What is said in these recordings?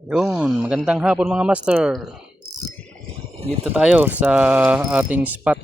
Yun, magandang hapon mga master. Dito tayo sa ating spot.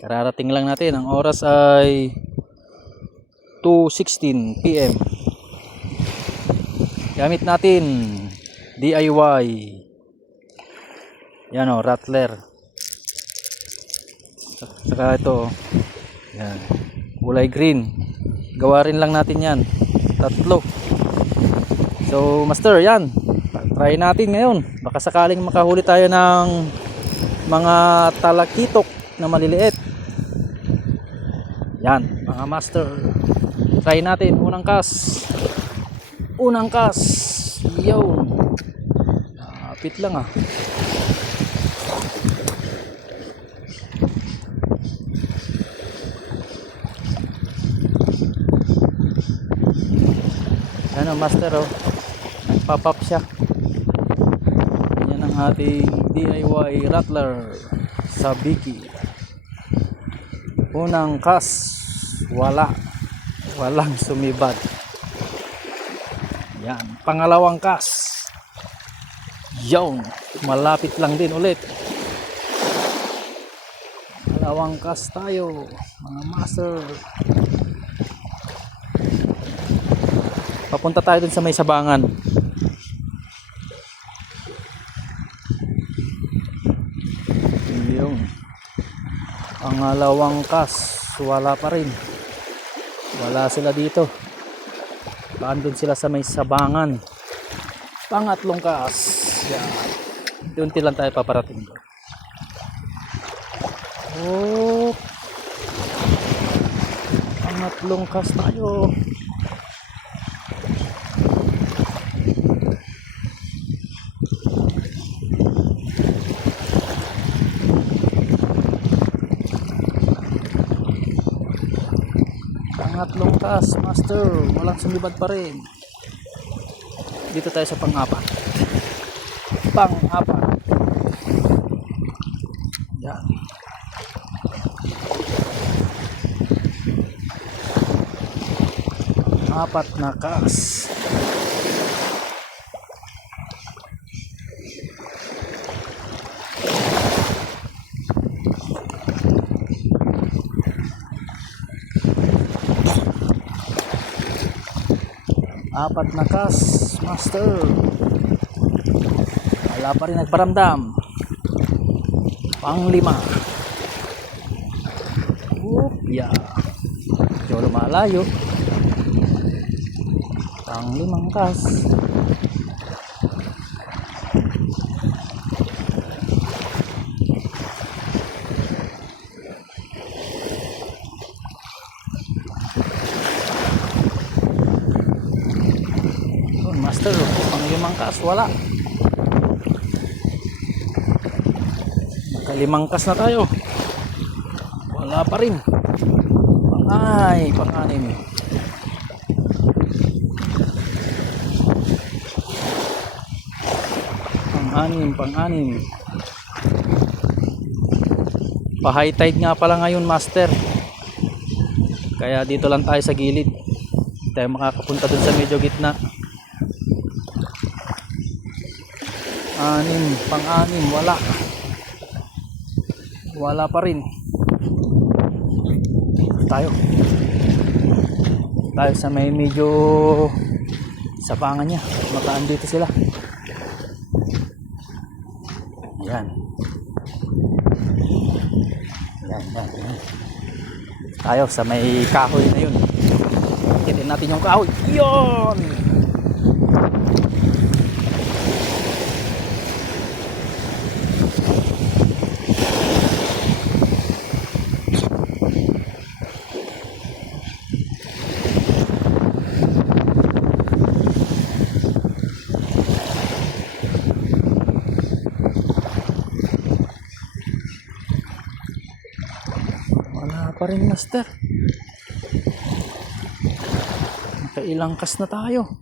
Kararating lang natin. Ang oras ay 2:16 PM. Gamit natin DIY. Yan o, rattler. Saka ito. Yan. Kulay green. Gawa rin lang natin yan. Tatlo. So master, yan, try natin ngayon, baka sakaling makahuli tayo ng mga talakitok na maliliit. Yan mga master, try natin. Unang cast, yun, napit lang ah. Yan ang master oh, pop-up siya. Yan ang ating DIY rattler sa Biki. Unang cast, walang sumibad. Yan, pangalawang cast, yun, malapit lang din ulit. Pangalawang cast tayo mga master. Papunta tayo dun sa may sabangan. Yung pangalawang cast, wala pa rin. Wala sila dito. Andun sila sa may sabangan. Pangatlong cast, yan. Unti lang tayo paparating. Oh, pangatlong cast tayo. Pangatlong cast, master, walang sumibad pa rin. Dito tayo sa pang-apat. Yan. Apat na cast. Apat na cast, master. Wala pa rin nagparamdam. Pang-lima. Yeah. Medyo lumalayo. Pang-limang cast. Master, pang-limang cast, wala. Nakalimang cast na tayo, wala pa rin. Pang-anim. Pang-anim. Pa-high tide nga pala ngayon, master. Kaya dito lang tayo sa gilid. Hindi tayo makakapunta dun sa medyo gitna. Pang-anim, wala pa rin. Tayo sa may medyo sapangan niya, mataan dito sila. Yan. Tayo sa may kahoy na yun. Kitin natin yung kahoy. Yun. Pa rin, master. Nakailang cast na tayo,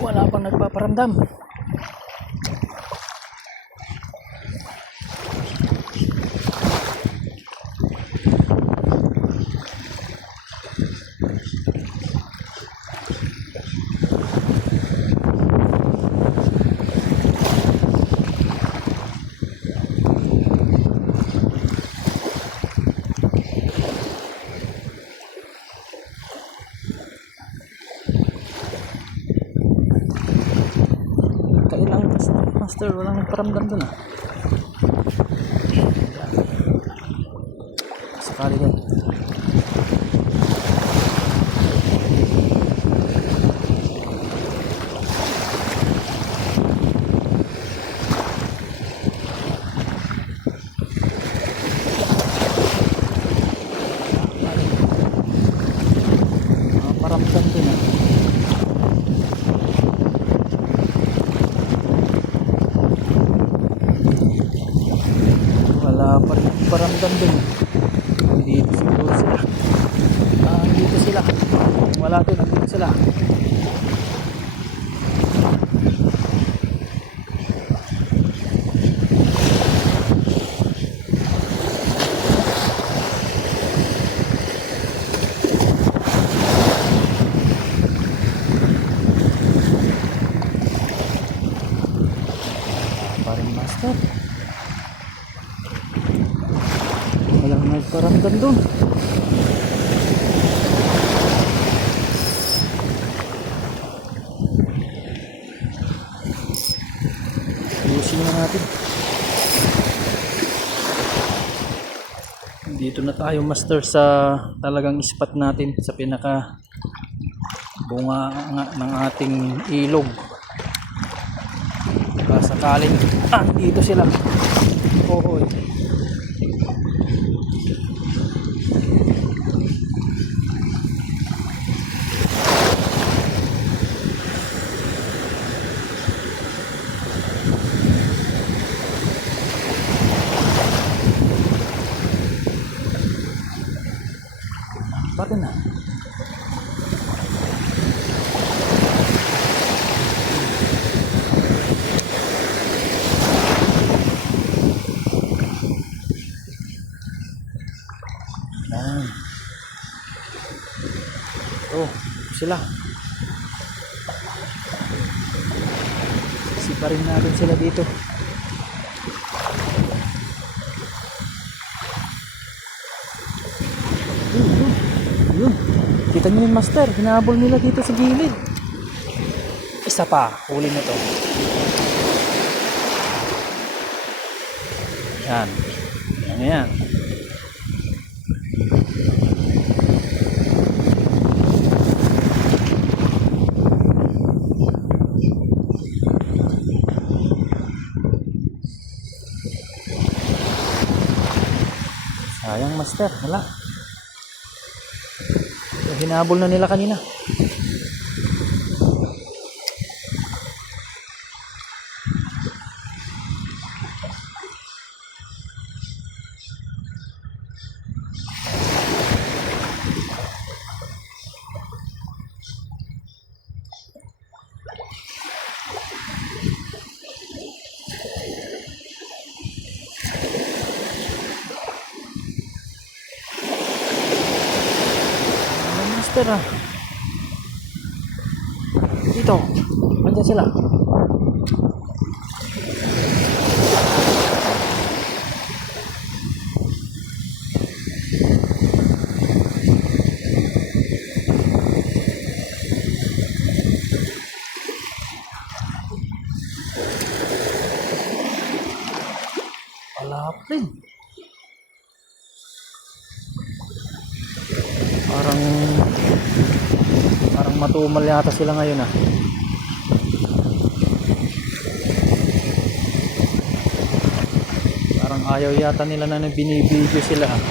wala pang nagpaparamdam. master, walang nagparamdam dun ah. Sakali yan. Paramdam dun ah. Wala pa rin paramdam dun. Dito siguro sila. Dito sila. Wala dun, nandito sila. Parang master. Walang nagparamdam dun. Ayusin na natin. Dito na tayo master sa talagang spot natin sa pinaka bunga ng ating ilog. Sakaling dito sila. Oo. Bakit na? Oh, sila. Siparin natin sila dito. Yun. Kita niyo yung master, hinabol nila dito sa gilid. Isa pa, huli na to. Yan. Yan. Sayang master, wala. Hinabol na nila kanina. Master ah. Dito. Andiyan sila. Wala pa rin. Parang matumal yata sila ngayon ah. Parang ayaw yata nila na binibidyo sila ah.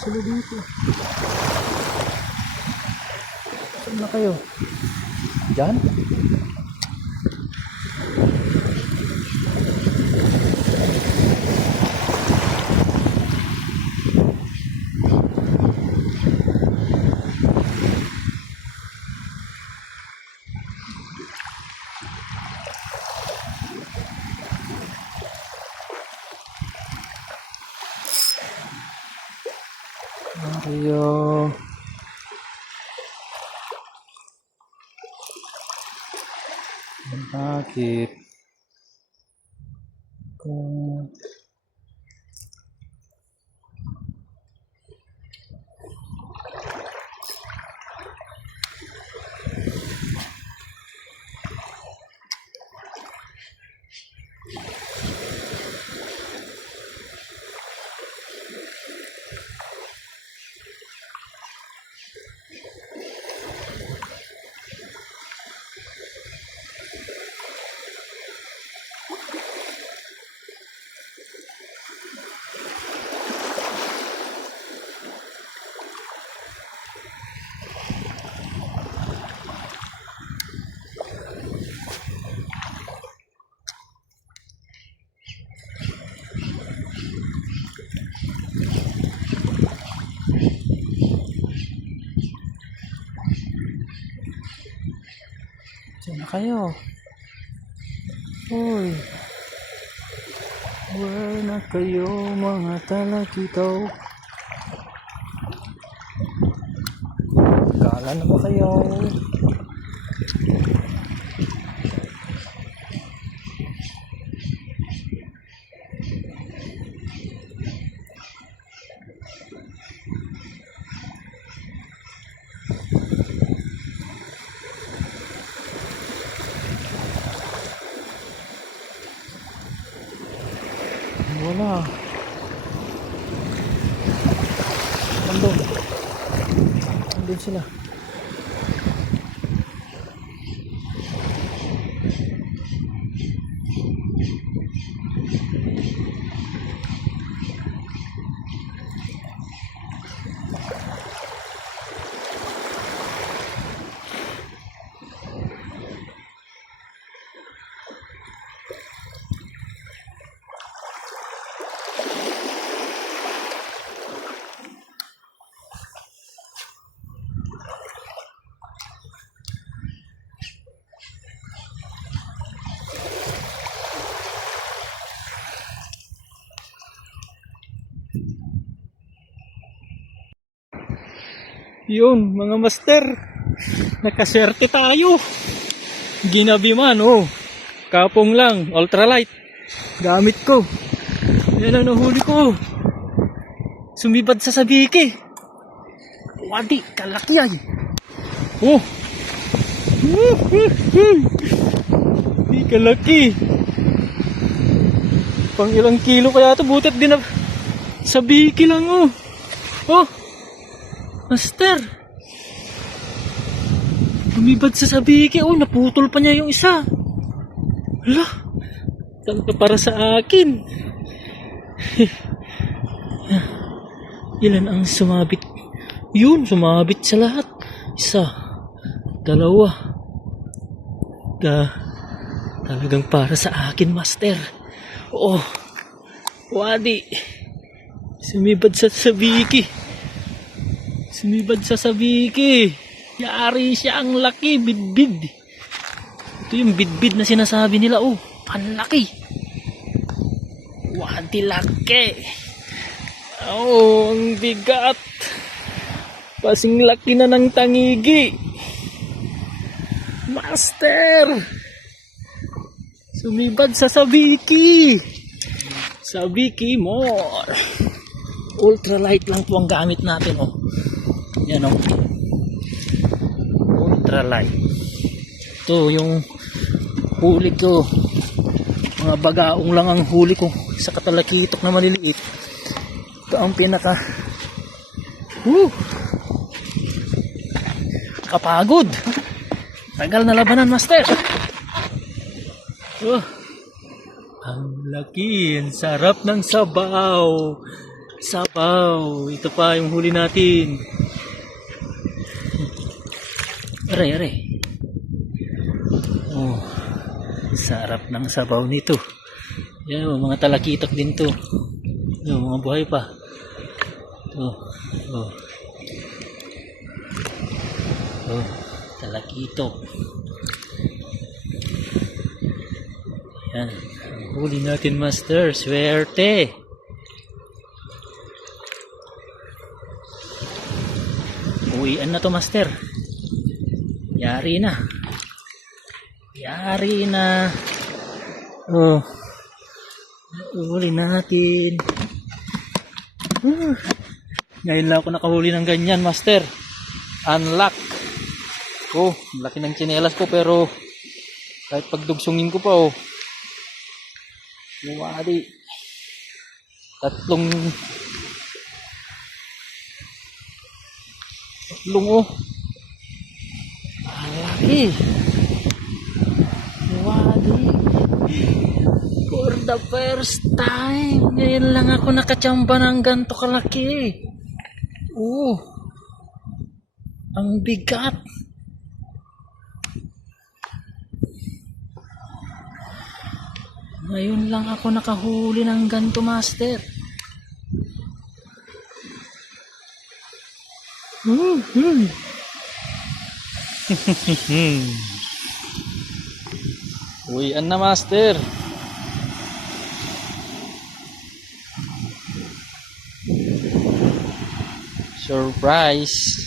sila dito. Saan na kayo? Diyan? Ayo. Bakit? Kung saan na kayo? Uy. Where na kayo mga talakitaw? Kala na ba kayo? Wala. Andun. Andun sila. Yun, mga master. Nakaswerte tayo. Ginabi man, oh. Kapong lang, ultralight. Gamit ko. Yan ang nahuli ko. Sumibad sa sabiki. Wadi, kalaki ay. Oh. Di kalaki. Pang ilang kilo kaya ito. Butit din na sabiki lang, oh. Oh. Master, lumibad sa sabiki. Oh, naputol pa niya yung isa. Hala, tanto para sa akin. Ilan ang sumabit? Yun, sumabit sa lahat. Isa, dalawa. Talagang para sa akin, master. Oh, wadi. Sumibad sa sabiki. Sumibad sa sabiki. Yari siya, ang laki, bidbid. Ito yung bidbid na sinasabi nila. Oh, panlaki. Wadi laki. Oh, ang bigat. Pasing laki na ng tangigi. Master. Sumibad sa sabiki. Sabiki more. Ultralight lang po ang gamit natin, oh. Yan, oh. Ultralight. Ito yung huli ko. Mga bagaong lang ang huli ko sa katalakitok na maliliit. Ito ang pinaka kapagod. Tagal na labanan, master. Ang laki. Ang sarap ng sabaw. Sabaw. Ito pa yung huli natin. Aray, aray. Oh, sarap ng sabaw nito. Yan, mga talakitok din to. Yan, mga buhay pa. Oh, oh. Oh, talakitok. Yan, ang huli natin, master. Swerte. Uwian na to, master. Yari na. Yari na. Oh. Huli natin. Ngayon lang ako nakahuli ng ganyan, master. Unlock. Oh, laki ng tsinelas ko pero kahit pagdugsungin ko pa, oh. Lumari. Tatlong oh. Laki. Lumari. For the first time. Ngayon lang ako nakachamba ng ganito kalaki. Oh. Ang bigat. Ngayon lang ako nakahuli ng ganito, master. Uwian na, master. Surprise.